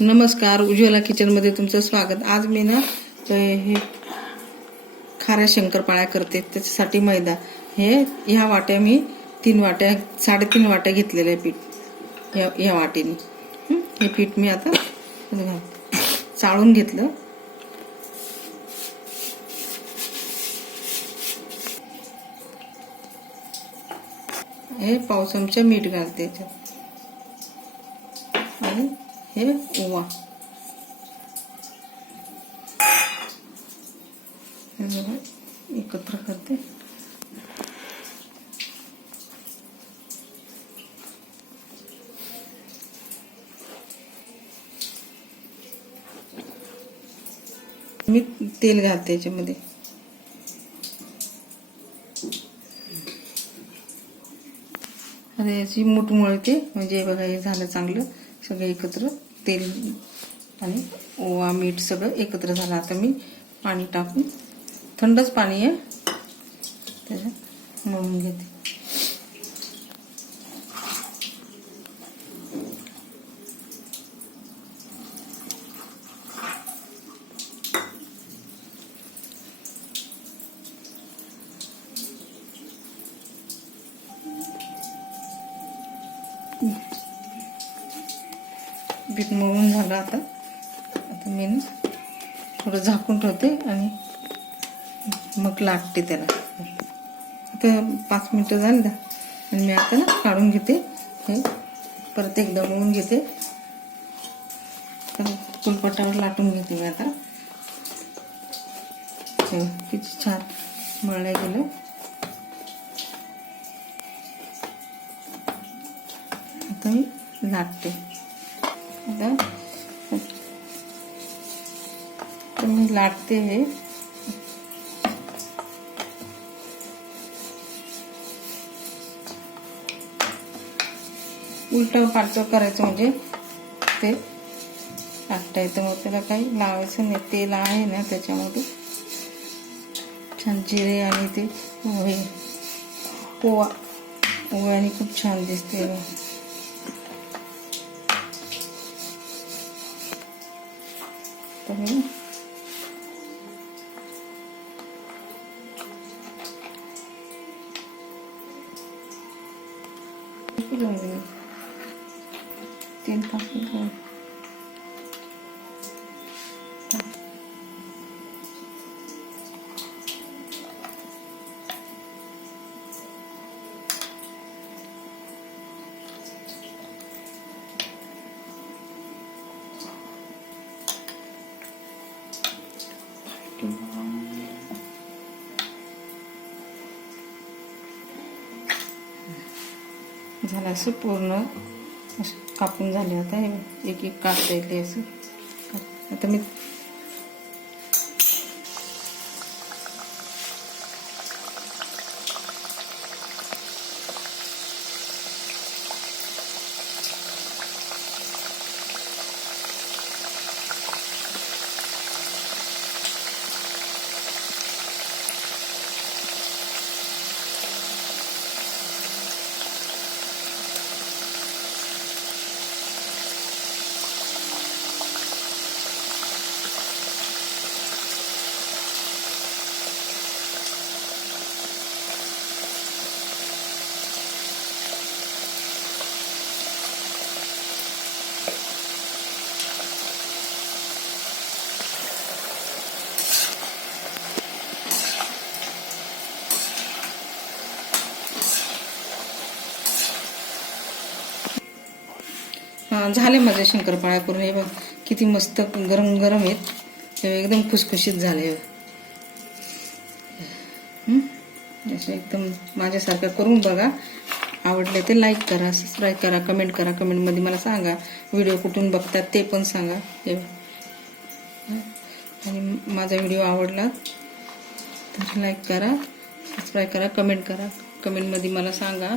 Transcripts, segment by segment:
नमस्कार उज्ज्वला किचनमध्ये तुमचं स्वागत. आज मी ना हे खाऱ्या शंकरपाळ्या करते. त्याच्यासाठी मैदा. हे ह्या वाट्या मी तीन वाट्या साडेतीन वाट्या घेतलेलं आहे पीठ. या ह्या वाटेने. हे पीठ मी आता चाळून घेतलं. हे पाव चमचा मीठ घालते याच्यात. आणि हे ओवा एकत्र करते मी तेल घालते याच्यामध्ये. आता याची मूठ मळते म्हणजे बघा हे झालं चांगलं सगळं एकत्र. तेल आणि ओवा मीठ सगळं एकत्र झालं. आता मी पाणी टाकून थंडच पाणी आहे. त्याच्यात मळून घेते. पीठ मळून झालं आता. आता मी ना थोडं झाकून ठेवते आणि मग लाटते त्याला. आता पाच मिनटं झाली ना आणि मी आता ना काढून घेते. हे परत एकदा मळून घेते. तर फुलपटावर लाटून घेते मी आता. किती छान मळलं गेलं. आता मी लाटते. आता. तर मी लाटते हे. उलट पालचं करायचं म्हणजे ते लाटता येतं. मग त्याला काही लावायचं नाही. तेल आहे ना त्याच्यामध्ये. छान जिरे आणि ते हे पोवा ओव्याने खूप छान दिसते. तर मी तीन पाच मिनिटं. झालं असं पूर्ण असं कापून झाले आता एक एक कापता येते असं. आता मी झाले माझे शंकरपाळ्या करून. हे बघ किती मस्त गरम गरम आहेत. तेव्हा एकदम खुसखुशीत झाले असं एकदम माझ्यासारखं करून बघा. आवडले ते लाईक करा सबस्क्राईब करा कमेंट करा. कमेंटमध्ये मला सांगा. व्हिडिओ कुठून बघतात ते पण सांगा. हे आणि माझा व्हिडिओ आवडला तर लाईक करा सबस्क्राईब करा कमेंट करा. कमेंटमध्ये मला सांगा.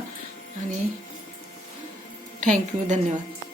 आणि थँक्यू धन्यवाद.